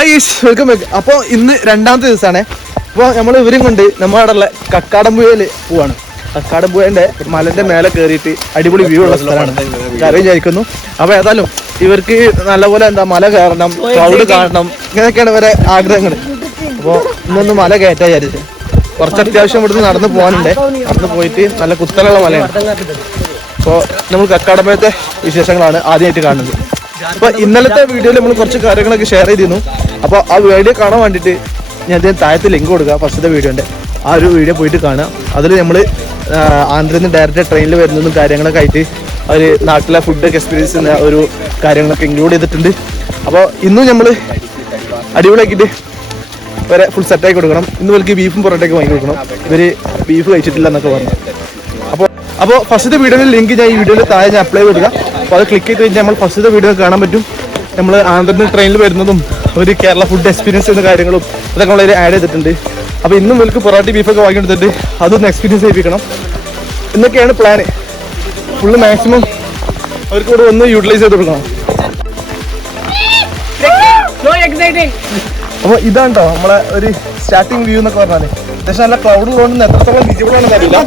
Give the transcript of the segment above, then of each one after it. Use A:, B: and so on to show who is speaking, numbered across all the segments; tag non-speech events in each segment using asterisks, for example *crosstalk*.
A: Hi welcome back അപ്പോൾ ഇന്ന് രണ്ടാമത്തെ ദിവസമാണ്. അപ്പോൾ നമ്മൾ ഇവരും കൊണ്ട് നമ്മുടെ ഉള്ള കക്കാടംപുഴയിൽ പോവാണ്. കക്കാടംപുഴന്റെ മലന്റെ മേലെ കയറിയിട്ട് അടിപൊളി വ്യൂ ഉള്ള സ്ഥലമാണ്. കാര്യം വിചാരിക്കുന്നു. അപ്പോൾ ഏതായാലും ഇവർക്ക് നല്ലപോലെ എന്താ മല കയറണം ക്ലൗഡ് കാണണം ഇങ്ങനെയൊക്കെയാണ് ഇവരെ ആഗ്രഹങ്ങൾ അപ്പോൾ ഇന്നൊന്ന് മല കയറ്റാ വിചാരിച്ചത് കുറച്ച് അത്യാവശ്യം ഇവിടുന്ന് നടന്ന് പോകാനുണ്ട്. നടന്ന് പോയിട്ട് നല്ല കുത്തലുള്ള മലയാണ്. അപ്പോൾ നമ്മൾ കക്കാടമ്പഴത്തെ വിശേഷങ്ങളാണ് ആദ്യമായിട്ട് കാണുന്നത്. അപ്പൊ ഇന്നലത്തെ വീഡിയോയിൽ നമ്മൾ കുറച്ച് കാര്യങ്ങളൊക്കെ ഷെയർ ചെയ്തിരുന്നു. അപ്പൊ ആ വീഡിയോ കാണാൻ വേണ്ടിയിട്ട് ഞാൻ അദ്ദേഹം താഴത്ത് ലിങ്ക് കൊടുക്കുക ഫസ്റ്റത്തെ വീഡിയോന്റെ ആ ഒരു വീഡിയോ പോയിട്ട് കാണുക. അതിൽ നമ്മൾ ആന്ധ്രയിൽ നിന്ന് ഡയറക്റ്റ് ട്രെയിനിൽ വരുന്നതും കാര്യങ്ങളൊക്കെ ആയിട്ട് അവർ നാട്ടിലെ ഫുഡൊക്കെ എക്സ്പീരിയൻസ് ചെയ്യുന്ന ഒരു കാര്യങ്ങളൊക്കെ ഇൻക്ലൂഡ് ചെയ്തിട്ടുണ്ട്. അപ്പോൾ ഇന്നും നമ്മൾ അടിപൊളിയാക്കിയിട്ട് വരെ ഫുൾ സെറ്റാക്കി കൊടുക്കണം. ഇന്ന് ഇവർക്ക് ബീഫും പൊറോട്ടയൊക്കെ വാങ്ങി കൊടുക്കണം. ഇവർ ബീഫ് കഴിച്ചിട്ടില്ല എന്നൊക്കെ പറഞ്ഞു. അപ്പോൾ അപ്പോൾ ഫസ്റ്റത്തെ വീഡിയോയിൽ ലിങ്ക് ഞാൻ ഈ വീഡിയോയിൽ താഴെ ഞാൻ അപ്ലൈ കൊടുക്കുക അപ്പോൾ അത് ക്ലിക്ക് ചെയ്ത് കഴിഞ്ഞാൽ നമ്മൾ ഫസ്റ്റത്തെ വീഡിയോ കാണാൻ പറ്റും. നമ്മൾ ആന്ധ്രയിൽ ട്രെയിനിൽ വരുന്നതും ഒരു കേരള ഫുഡ് എക്സ്പീരിയൻസ് ചെയ്യുന്ന കാര്യങ്ങളും അതൊക്കെ നമ്മൾ ആഡ് ചെയ്തിട്ടുണ്ട്. അപ്പോൾ ഇന്നും ഇവർക്ക് പൊറാട്ടി ബീഫൊക്കെ വാങ്ങിയെടുത്തിട്ട് അതൊന്ന് എക്സ്പീരിയൻസ് ചെയ്യിപ്പിക്കണം. എന്നൊക്കെയാണ് പ്ലാൻ ഫുള്ള് മാക്സിമം അവർക്ക് കൂടെ ഒന്ന് യൂട്ടിലൈസ് ചെയ്ത് കൊടുക്കണം. അപ്പോൾ ഇതാണ് കേട്ടോ നമ്മളെ ഒരു സ്റ്റാർട്ടിങ് വ്യൂ എന്നൊക്കെ പറഞ്ഞാൽ അത്യാവശ്യം നല്ല ക്ലൗഡ് ഉള്ളതുകൊണ്ട് എത്രത്തോളം വിസിബിൾ ആണെന്ന് അറിയില്ല.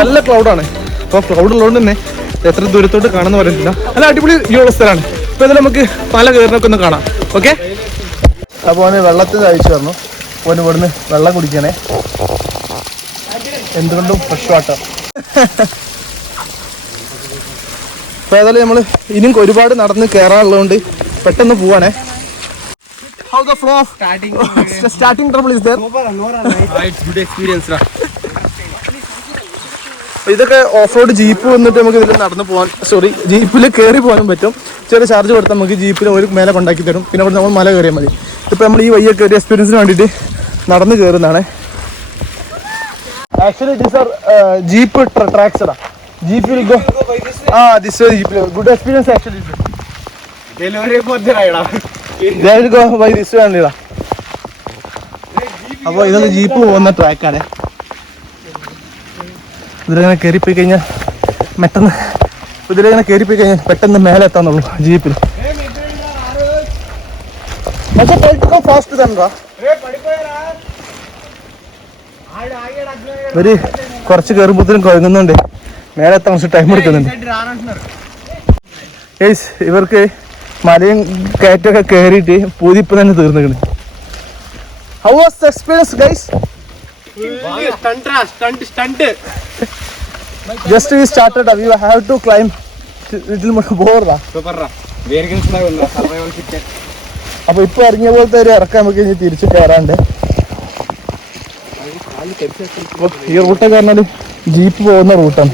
A: നല്ല ക്ലൗഡാണ് അപ്പോൾ ക്ലൗഡ് ഉള്ളതുകൊണ്ട് തന്നെ എത്ര ദൂരത്തോട്ട് കാണുന്ന പറയുന്നില്ല നല്ല അടിപൊളി വ്യൂ ഉള്ള സ്ഥലമാണ്. അപ്പോൾ ഇതിൽ നമുക്ക് പല കയറിനൊക്കെ ഒന്ന് കാണാം. ഓക്കെ അപ്പോൾ അവന് വെള്ളത്തിൽ അയച്ചു തന്നു അവന് ഇവിടുന്ന് വെള്ളം കുടിക്കണേ. എന്തുകൊണ്ടും ഫ്രഷ് വാട്ടർ അപ്പോൾ ഏതായാലും നമ്മൾ ഇനിയും ഒരുപാട് നടന്ന് കയറാനുള്ളതുകൊണ്ട് പെട്ടെന്ന് പോവാണേ. How the flow? Starting. *laughs* starting trouble is there.
B: it's good experience ra
A: ഇതൊക്കെ ഓഫ് റോഡ് ജീപ്പ് വന്നിട്ട് നമുക്ക് ഇതിൽ നടന്നു പോകാൻ സോറി ജീപ്പിൽ കയറി പോകാനും പറ്റും. ചെറിയ ചാർജ് കൊടുത്താൽ നമുക്ക് ജീപ്പിൽ ഒരു മേലെ കൊണ്ടാക്കി തരും. പിന്നെ അവിടെ നമ്മൾ മല കയറിയാൽ മതി. ഇപ്പം നമ്മൾ ഈ വഴിയൊക്കെ ഒരു എക്സ്പീരിയൻസിന് വേണ്ടിയിട്ട് നടന്ന് കയറുന്നതാണ് ആക്ച്വലി ദിസ് ആർ ജീപ്പ് ട്രാക്സറാ ജീപ്പിൽ വിൽ ഗോ ആ ദിസ് ജീപ്പിൽ ഗുഡ് എക്സ്പീരിയൻസ് ആക്ച്വലി
B: അപ്പൊ.
A: ഗോ ബൈ ദിസ് അപ്പോൾ ഇതൊന്ന് ജീപ്പ് പോകുന്ന ട്രാക്കാണ് ഇതിലിങ്ങനെ കയറിപ്പോയി കഴിഞ്ഞാൽ പെട്ടെന്ന് ഇതിലിങ്ങനെ കയറിപ്പോയി കഴിഞ്ഞാൽ പെട്ടെന്ന് മേലെ എത്താന്നുള്ളൂ ജീപ്പിൽ പക്ഷെ ഫാസ്റ്റ് തന്നെ ഒരു കുറച്ച് കയറുമ്പോഴത്തേനും കുഴങ്ങുന്നുണ്ട് മേലെ എത്താൻ കുറച്ച് ടൈം എടുക്കുന്നുണ്ട്. ഏയ്സ് ഇവർക്ക് മലയും കയറ്റൊക്കെ കയറിയിട്ട് പൂതിപ്പ് തന്നെ തീർന്നിക്കണ് how
B: was the experience guys.
A: Just we started we have to. Climb little ബോർഡാ
B: survival ra. വേറെ കിട്ടുന്ന ഒന്ന് survival kit.
A: അപ്പൊ ഇപ്പൊ ഇറങ്ങിയ പോലത്തെ ഒരു ഇറക്കം നമുക്ക് ഇനി തിരിച്ചു കയറാണ്ട് ഈ റൂട്ടൊക്കെ പറഞ്ഞാൽ ജീപ്പ് പോകുന്ന റൂട്ടാണ്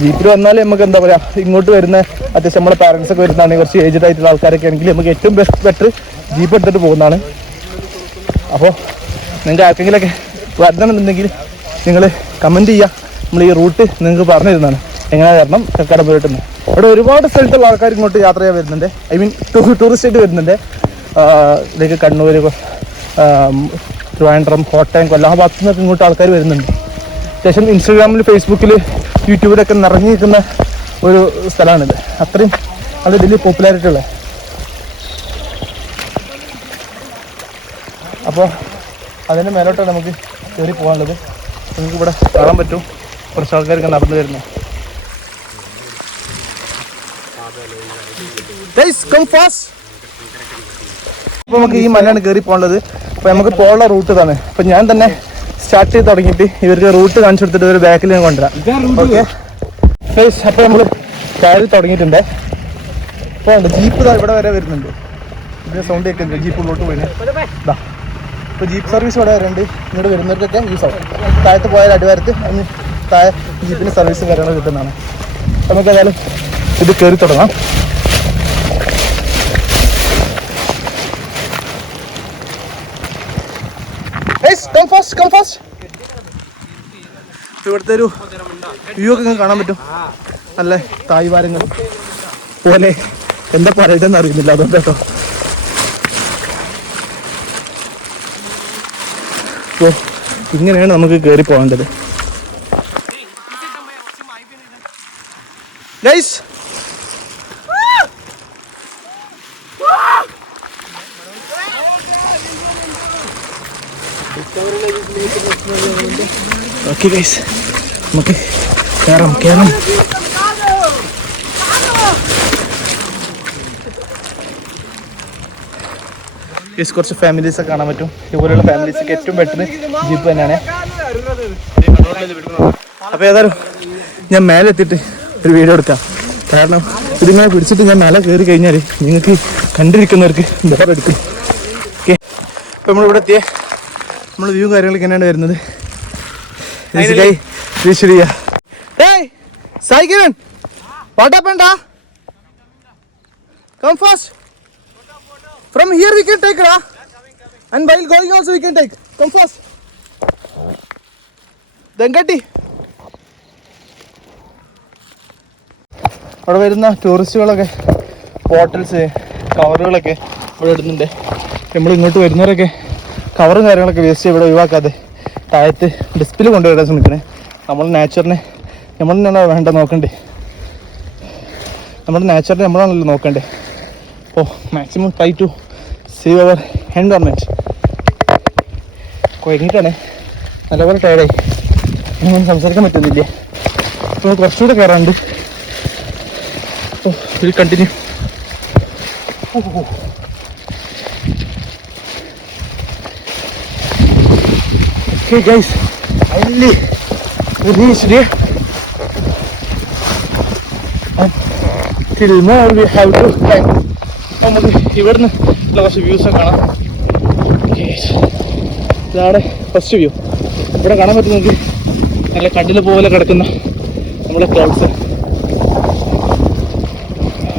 A: ജീപ്പിൽ വന്നാൽ നമുക്ക് എന്താ പറയാ ഇങ്ങോട്ട് വരുന്ന അത്യാവശ്യം നമ്മുടെ പാരന്റ്സ് ഒക്കെ വരുന്നതാണ് കുറച്ച് ഏജ്ഡ് ആയിട്ടുള്ള ആൾക്കാരൊക്കെ ആണെങ്കിൽ നമുക്ക് ഏറ്റവും ബെസ്റ്റ് ബെറ്റർ ജീപ്പ് എടുത്തിട്ട് പോകുന്നതാണ്. അപ്പോൾ നിങ്ങൾക്ക് ആർക്കെങ്കിലൊക്കെ വരണമെന്നുണ്ടെങ്കിൽ നിങ്ങൾ കമന്റ് ചെയ്യുക. നമ്മൾ ഈ റൂട്ട് നിങ്ങൾക്ക് പറഞ്ഞു തരുന്നതാണ് എങ്ങനെ വരണം? കക്കാടം പോയിട്ടെന്ന് ഇവിടെ ഒരുപാട് സ്ഥലത്തുള്ള ആൾക്കാർ ഇങ്ങോട്ട് യാത്ര ചെയ്യാൻ വരുന്നുണ്ട്. ഐ മീൻ ടൂറിസ്റ്റ് ആയിട്ട് വരുന്നുണ്ട്. ഇതിലേക്ക് കണ്ണൂർ ട്രിവാൻഡ്രം കോട്ടയം കൊല്ലം ആ ഭാഗത്തു നിന്നൊക്കെ ഇങ്ങോട്ട് ആൾക്കാർ വരുന്നുണ്ട്. അത്യാവശ്യം ഇൻസ്റ്റാഗ്രാമിൽ ഫേസ്ബുക്കിൽ യൂട്യൂബിലൊക്കെ നിറഞ്ഞു നിൽക്കുന്ന ഒരു സ്ഥലമാണിത്. അത്രയും അത് വലിയ പോപ്പുലാരിറ്റി ഉള്ളത് അപ്പോൾ അതിന്റെ മേലോട്ടാണ് നമുക്ക് കയറി പോകാനുള്ളത്. നിങ്ങൾക്ക് ഇവിടെ കാണാൻ പറ്റും. കുറച്ച് ആൾക്കാരൊക്കെ നടന്നു വരുന്നു. അപ്പോൾ നമുക്ക് ഈ മലയാണ് കയറി പോകേണ്ടത് അപ്പോൾ നമുക്ക് പോകാനുള്ള റൂട്ട് തന്നെ അപ്പോൾ ഞാൻ തന്നെ സ്റ്റാർട്ട് ചെയ്ത് തുടങ്ങിയിട്ട് ഇവർക്ക് റൂട്ട് കാണിച്ചു കൊടുത്തിട്ട് ഒരു ബാക്കിൽ ഞാൻ കൊണ്ടുവരാം. ഓക്കെ അപ്പോൾ നമ്മൾ കയറി തുടങ്ങിയിട്ടുണ്ട്. ഇപ്പോൾ ജീപ്പ് ഇതാ ഇവിടെ വരെ വരുന്നുണ്ട്. ഇതിന്റെ സൗണ്ട് കേൾക്കുന്നുണ്ട്. ജീപ്പ് ഉള്ളോട്ട് പോയിന്. ഇതാ ഇപ്പോൾ ജീപ്പ് സർവീസ് ഇവിടെ വരുന്നുണ്ട് ഇങ്ങോട്ട് വരുന്നവർക്കൊക്കെ യൂസ് ആവും താഴത്ത് പോയാൽ അടിവാരത്ത് അതിന് താഴെ ജീപ്പിന് സർവീസ് കാര്യങ്ങൾ കിട്ടുന്നതാണ്. നമുക്ക് ഏതായാലും ഇത് കയറി തുടങ്ങാം. കം ഫാസ്റ്റ് കം ഫാസ്റ്റ് ഇവിടുത്തെ ഒരു വ്യൂ ഒക്കെ കാണാൻ പറ്റും. നല്ല തായ്വാരങ്ങൾ പോലെ എന്താ പറയട്ടെന്ന് അറിയുന്നില്ല അതുകൊണ്ട് കേട്ടോ. ഓ ഇങ്ങനെയാണ് നമുക്ക് കയറി പോകേണ്ടത് ഗൈസ് ഓക്കെ ഗൈസ് നമുക്ക് കയറാം കയറാം ഗൈസ് കുറച്ച് ഫാമിലീസ് ഒക്കെ കാണാൻ പറ്റും. ഇതുപോലെയുള്ള ഫാമിലീസ് ഒക്കെ ഏറ്റവും ബെറ്റർ ജീപ്പ് തന്നെയാണ്. അപ്പോൾ ഏതായാലും ഞാൻ മേലെ എത്തിയിട്ട് ഒരു വീഡിയോ എടുക്കാം. കാരണം ഇതിങ്ങനെ പിടിച്ചിട്ട് ഞാൻ മേലെ കയറി കഴിഞ്ഞാൽ നിങ്ങൾക്ക് കണ്ടിരിക്കുന്നവർക്ക് ബോറെടുക്കും ഓക്കെ അപ്പോൾ നമ്മളിവിടെ എത്തിയേ. നമ്മൾ വ്യൂ കാര്യങ്ങളൊക്കെ എങ്ങനെയാണ് വരുന്നത്? അവിടെ വരുന്ന ടൂറിസ്റ്റുകളൊക്കെ ഹോട്ടൽസ് കവറുകളൊക്കെ ഇവിടെ ഇടുന്നുണ്ട്. നമ്മൾ ഇങ്ങോട്ട് വരുന്നവരൊക്കെ കവറും കാര്യങ്ങളൊക്കെ വേസ്റ്റ് ഇവിടെ ഒഴിവാക്കാതെ താഴത്ത് ഡിസ്പ്ലേ കൊണ്ടുവരാൻ ശ്രമിക്കണേ. നമ്മൾ നാച്ചുറിനെ നമ്മൾ തന്നെയാണോ വേണ്ട നോക്കണ്ടേ? നമ്മുടെ നാച്ചുറിനെ നമ്മളാണല്ലോ നോക്കണ്ടേ? ഓ maximum try to save our environment കുഴങ്ങിയിട്ടാണ് നല്ലപോലെ ടയർഡായി ഒന്നും സംസാരിക്കാൻ പറ്റുന്നില്ല. അപ്പോൾ കുറച്ചുകൂടെ കയറാണ്ട് ഓ will continue Okay guys, we reached. And till now we have to climb. നമുക്ക് ഇവിടുന്ന് കുറച്ച് വ്യൂസ് കാണാം. ഇതാണ് ഫസ്റ്റ് വ്യൂ ഇവിടെ കാണാൻ പറ്റുന്നത് നല്ല കണ്ണിന് പോലെ കിടക്കുന്ന നമ്മുടെ ക്ലൗഡ്സ്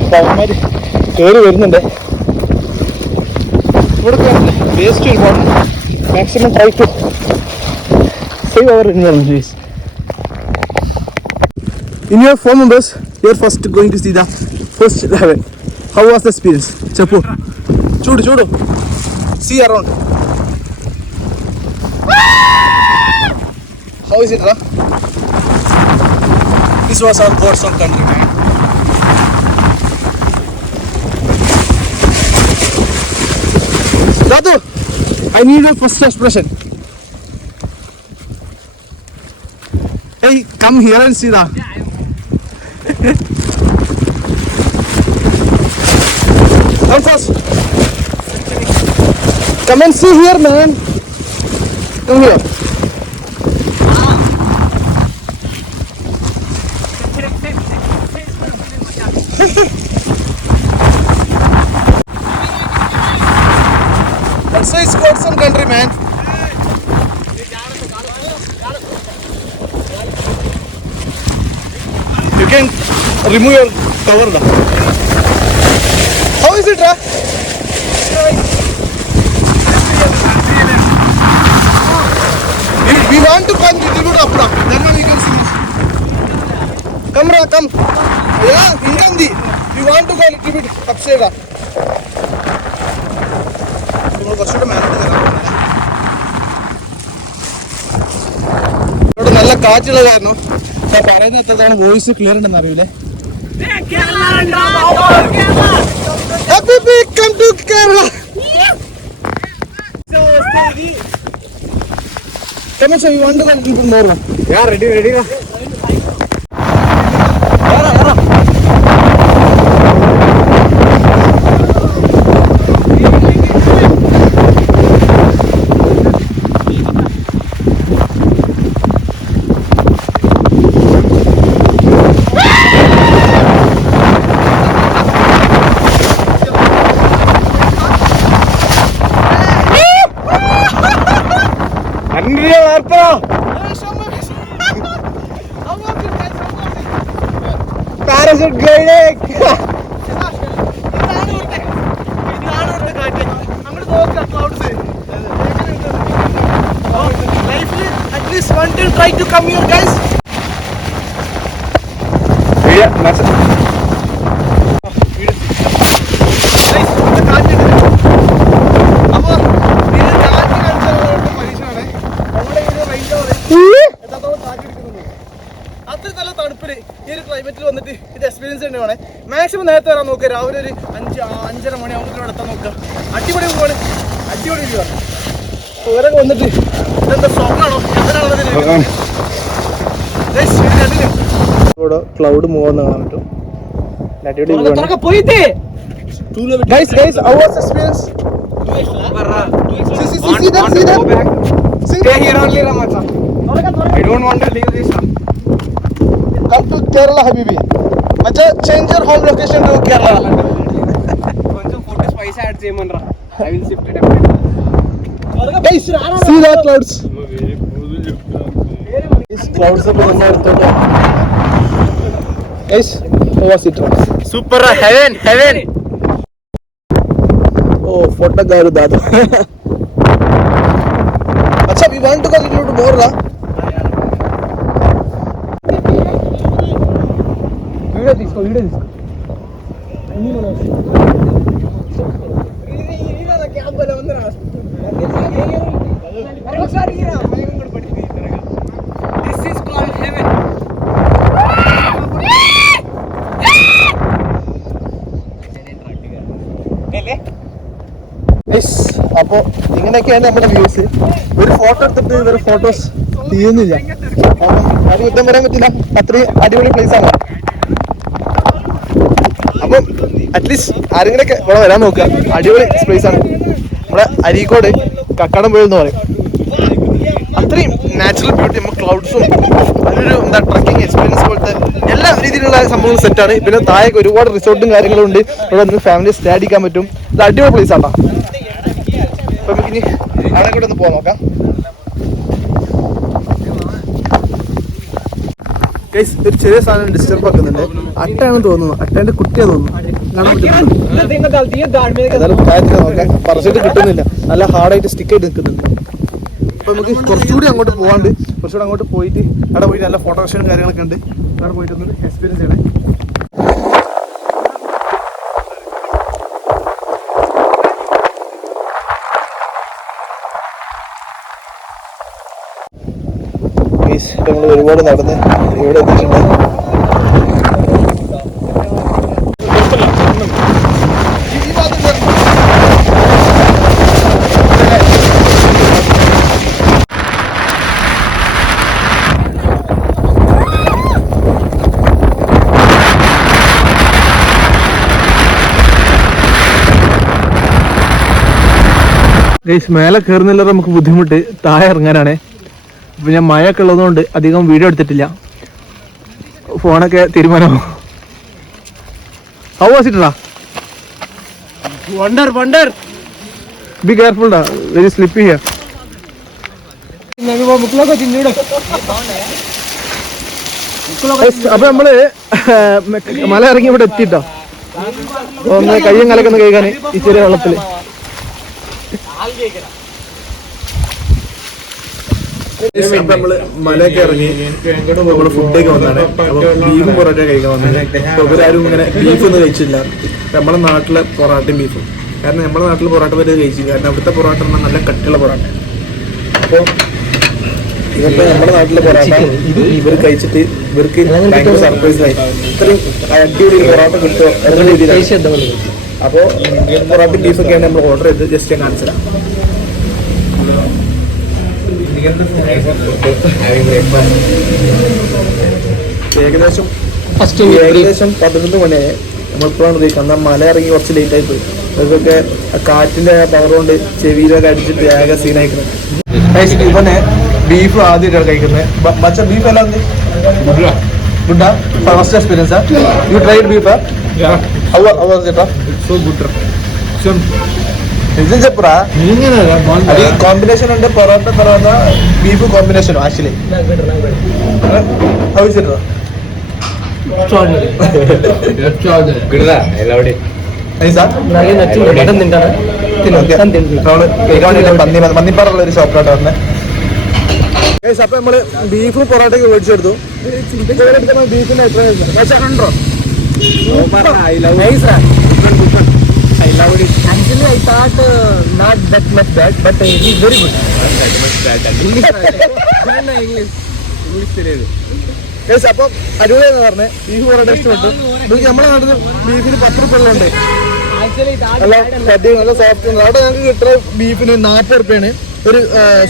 A: അപ്പോൾ അവന്മാർ കയറി വരുന്നുണ്ട്. ഇവിടെ വേസ്റ്റ് ഒരുപാട് maximum try to save our environment. In your four members, you're first going to see the first level. How was the experience? Chapu. Chudu, chudu. See around. How is it, Ra? This was our God's own country, man. Dadu, I need your first expression. Come here and see that. come. Come and see here, man. Come here. *laughs* Also, it's got some country, man. Can remove your cover now. How is it, Ra? We, want to come little bit up. Then we can see. Come, Ra, come. Yeah, in Gandhi. We want to go little bit upside, Ra. ഇവിടെ നല്ല കാറ്റുള്ള ഞാൻ പറയുന്ന എത്രയാണ് voice clear ഉണ്ടെന്ന് അറിയില്ലേ come on, you want to go more?
B: Yeah, ready, ready.
A: Try to come here, guys. അത്ര നല്ല തണുപ്പിൽ ഈ ഒരു ക്ലൈമറ്റിൽ വന്നിട്ട് ഇത് എക്സ്പീരിയൻസ് തന്നെ വേണേ മാക്സിമം നേരത്തെ വരാൻ നോക്കുക രാവിലെ ഒരു അഞ്ച് ആ, അഞ്ചര മണി ആകുമ്പോൾ ഇവിടെ എത്താൻ നോക്കുക അടിപൊളി പോവാണ് അടിപൊളി വ്യൂ ആണ് ഇവരൊക്കെ വന്നിട്ട് ഇതെന്താ സ്വപ്നമാണോ എന്തിനാണോ ഇവിടെ ക്ലൗഡ് മൂവ് എന്ന് കാണാൻ പറ്റും അടിപൊളി
B: പോയിട്ടേ
A: Guys, guys, how was the experience? See, see, see, see that, see that? See?
B: Stay here only, Ramacha. I don't want to leave this.
A: Come to Kerala, Habibi. Macha, change your home location to Kerala.
B: కొంచెం photos పైసా add చేయమనరా I will
A: shift see the clouds clouds is over sit
B: super heaven heaven.
A: Oh photo గారు దాదా. अच्छा we want to conclude more
B: తీసుకో video తీసుకో.
A: അപ്പോൾ ഇങ്ങനെയൊക്കെയാണ് നമ്മുടെ വ്യൂസ് ഒരു ഫോട്ടോ എടുത്തിട്ട് ഇവർ ഫോട്ടോസ് തീരുന്നില്ല അപ്പം ആരും യുദ്ധം പറയാൻ പറ്റില്ല. അത്രയും അടിപൊളി പ്ലേസ് ആണ്. അപ്പം അറ്റ്ലീസ്റ്റ് ആരെങ്കിലൊക്കെ ഇവിടെ വരാൻ നോക്കുക. അടിപൊളി പ്ലേസ് ആണ്. നമ്മുടെ അരീക്കോട് കക്കാടംപുഴ എന്ന് പറയും. അത്രയും നാച്ചുറൽ ബ്യൂട്ടി നമ്മൾ ക്ലൗഡ്സും നല്ലൊരു എന്താ ട്രക്കിംഗ് എക്സ്പീരിയൻസ് പോലത്തെ എല്ലാ രീതിയിലുള്ള സംഭവങ്ങളും സെറ്റാണ് പിന്നെ താഴേക്ക് ഒരുപാട് റിസോർട്ടും കാര്യങ്ങളും ഉണ്ട്. ഇവിടെ നമുക്ക് ഫാമിലി സ്റ്റേ അടിക്കാൻ പറ്റും. ഇത് അടിപൊളി പ്ലേസ് ആട്ടാ. അപ്പൊ നമുക്ക് ഇനി അവിടെ കൂടെ ഒന്ന് പോകാൻ നോക്കാം. ഒരു ചെറിയ സാധനം ഡിസ്റ്റർബ് ആക്കുന്നുണ്ട്. അട്ടയാണെന്ന് തോന്നുന്നു. അട്ടേന്റെ കുട്ടിയാ തോന്നുന്നു. പറച്ചിട്ട് കിട്ടുന്നില്ല നല്ല ഹാർഡായിട്ട് സ്റ്റിക്ക് ആയിട്ട് നിൽക്കുന്നുണ്ട് അപ്പൊ നമുക്ക് കുറച്ചുകൂടി അങ്ങോട്ട് പോകാണ്ട് കുറച്ചുകൂടി അങ്ങോട്ട് പോയിട്ട് അവിടെ പോയിട്ട് നല്ല ഫോട്ടോഷനും കാര്യങ്ങളൊക്കെ ഉണ്ട് അവിടെ പോയിട്ട് ഒന്ന് എക്സ്പീരിയൻസ് ചെയ്യണേ നമ്മൾ ഒരുപാട് നടന്ന് ഇവിടെ എത്തിയിട്ടുണ്ട്. ഗൈസ് മേലെ കയറുന്നില്ല നമുക്ക് ബുദ്ധിമുട്ട്. താഴെ ഇറങ്ങാനാണ്. അപ്പം ഞാൻ മഴയൊക്കെ ഉള്ളതുകൊണ്ട് അധികം വീഡിയോ എടുത്തിട്ടില്ല. ഫോണൊക്കെ തീരുമാനമോ ഹൗ വാസ് ഇട്ടാ
B: വണ്ടർ വണ്ടർ
A: ബി കെയർഫുൾ ഡാ വെരി സ്ലിപ്പ്
B: ചെയ്യാ
A: അപ്പൊ നമ്മൾ മല ഇറങ്ങി ഇവിടെ എത്തിട്ടോ. ഒന്ന് കയ്യും കലക്കൊന്ന് ഈ ഇച്ചിരി വെള്ളത്തിൽ. അപ്പൊ നമ്മൾ മലയൊക്കെ ഇറങ്ങി നമ്മൾ ഫുഡൊക്കെ വന്നാണ്. അപ്പൊ ബീഫും പൊറോട്ട കഴിക്കാൻ വന്നത് അപ്പൊ ഇവരാരും ഇങ്ങനെ ബീഫ് ഒന്നും കഴിച്ചില്ല. നമ്മുടെ നാട്ടിലെ പൊറോട്ടയും ബീഫും കാരണം നമ്മുടെ നാട്ടിൽ പൊറോട്ട വരെ കഴിച്ചു കാരണം അവിടുത്തെ പൊറോട്ട എന്നാൽ നല്ല കട്ടിയുള്ള പൊറോട്ട. അപ്പൊ ഇവർക്ക് നമ്മുടെ നാട്ടിലെ പൊറോട്ട ഇവർ കഴിച്ചിട്ട് ഇവർക്ക് ഭയങ്കര സർപ്രൈസ് ആയി. ഇത്രയും അടിപൊളി പൊറാട്ട പൊറോട്ട കിട്ടുമോ എന്നുള്ള രീതിയിലാണ് അപ്പോ പൊറോട്ട ബീഫൊക്കെയാണ് നമ്മൾ ഓർഡർ ചെയ്തത്. ജസ്റ്റ് ഞാൻ കാണിച്ചത് ഏകദേശം ഫസ്റ്റ് ഏകദേശം പതിനൊന്ന് മണിയായി. നമ്മളിപ്പോഴാണ് ഉപയോഗിക്കുന്നത് അന്ന് ആ മല ഇറങ്ങി കുറച്ച് ലേറ്റ് ആയി പോയി. അതൊക്കെ കാറ്റിന്റെ പവർ കൊണ്ട് ചെവിയിലൊക്കെ അടിച്ചിട്ട് ആകെ സീനായിക്കുന്നത് ഇവനെ ബീഫ് ആദ്യമായിട്ടാണ് കഴിക്കുന്നത്. മച്ച ബീഫ് എല്ലാം good first experience you tried beef how how was it
B: so good
A: నిజం చెప్పురా అది కాంబినేషన్ అంటే పొరాటా తర్వాత beef combination actually how is it
B: గుడిదా ఎలావడి
A: sir
B: mutton తింటారా
A: പന്നി മന്തിപ്പാറുള്ള ഒരു ഷോപ്പിലോട്ട് വന്നെ അപ്പൊ നമ്മള് ബീഫ് പൊറോട്ടയ്ക്ക് മേടിച്ചെടുത്തു ബീഫിന്റെ എത്ര
B: Actually, I thought uh, not that much bad, but uh, it is very good. English, English, English తెలియదు
A: യെസ് അപ്പം അടിപൊളിയെന്ന് പറഞ്ഞേ ബീഫ് പൊറോട്ട ഇഷ്ടപ്പെട്ടു ഇത് നമ്മുടെ നാട്ടിൽ ബീഫിന് പത്ത് റുപ്യുള്ളുണ്ട്
B: Actually,
A: നല്ല കട്ടി നല്ല സോഫ്റ്റ് ഉണ്ട് അവിടെ ഞങ്ങൾക്ക് കിട്ടുന്ന ബീഫിന് നാൽപ്പത് റുപ്യാണ് ഒരു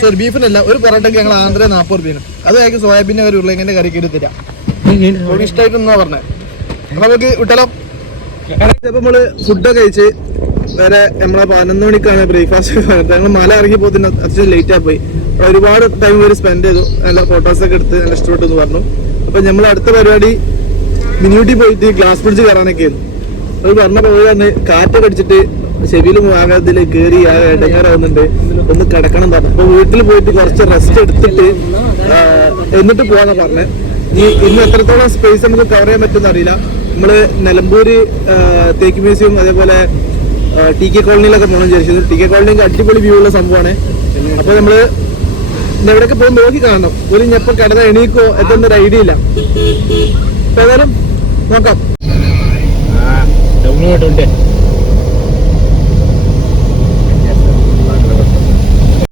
A: സോറി ബീഫിനല്ല ഒരു പൊറോട്ടയ്ക്ക് ഞങ്ങൾ ആന്ധ്ര നാൽപ്പത് റുപ്യാണ് അത് ഞങ്ങൾക്ക് സോയാബീൻ്റെ ഒരു ഉരുളങ്ങനെ കറിക്ക് എടുത്ത് തരാം നമുക്ക് ഇഷ്ടമായിട്ടെന്നാ പറഞ്ഞത് അപ്പൊ നമുക്ക് വിട്ടലോ നമ്മൾ ഫുഡൊക്കെ കഴിച്ച് വേറെ നമ്മളെ പതിനൊന്ന് മണിക്കാണ് ബ്രേക്ക്ഫാസ്റ്റ് ഞങ്ങൾ മല ഇറങ്ങി പോകുന്ന അത്യാവശ്യം ലേറ്റ് ആയി പോയി. ഒരുപാട് ടൈം വരെ സ്പെൻഡ് ചെയ്തു. നല്ല ഫോട്ടോസ് ഒക്കെ എടുത്ത് നല്ല ഇഷ്ടപ്പെട്ടു എന്ന് പറഞ്ഞു. അപ്പൊ നമ്മൾ അടുത്ത പരിപാടി മിനിയൂട്ടി പോയിട്ട് ഗ്ലാസ് ബ്രിഡ്ജ് കയറാനൊക്കെ അത് പറഞ്ഞ പോയാണ് കാറ്റ് കടിച്ചിട്ട് ചെവിയിലും ആകാതിൽ കയറി ഇടങ്ങാറാവുന്നുണ്ട്. ഒന്ന് കിടക്കണം പറഞ്ഞു. അപ്പൊ വീട്ടിൽ പോയിട്ട് കുറച്ച് റെസ്റ്റ് എടുത്തിട്ട് എന്നിട്ട് പോവാന്നാ പറഞ്ഞത് ഇനി ഇന്ന് എത്രത്തോളം സ്പേസ് നമുക്ക് കവർ ചെയ്യാൻ പറ്റുമെന്ന് അറിയില്ല. നമ്മൾ നിലമ്പൂർ തേക്ക് മ്യൂസിയം അതേപോലെ ടി കെ കോളനിയിലൊക്കെ പോകണം വിചാരിച്ചത് ടി കെ കോളനിക്ക് അടിപൊളി വ്യൂ ഉള്ള സംഭവമാണ്. അപ്പോൾ നമ്മൾ എവിടെയൊക്കെ പോയി നോക്കി കാണണം. ഒരു ഞെപ്പം കടന്ന എണീക്കോ എത്തുന്ന ഒരു ഐഡിയ ഇല്ല. ഏതായാലും നോക്കാം.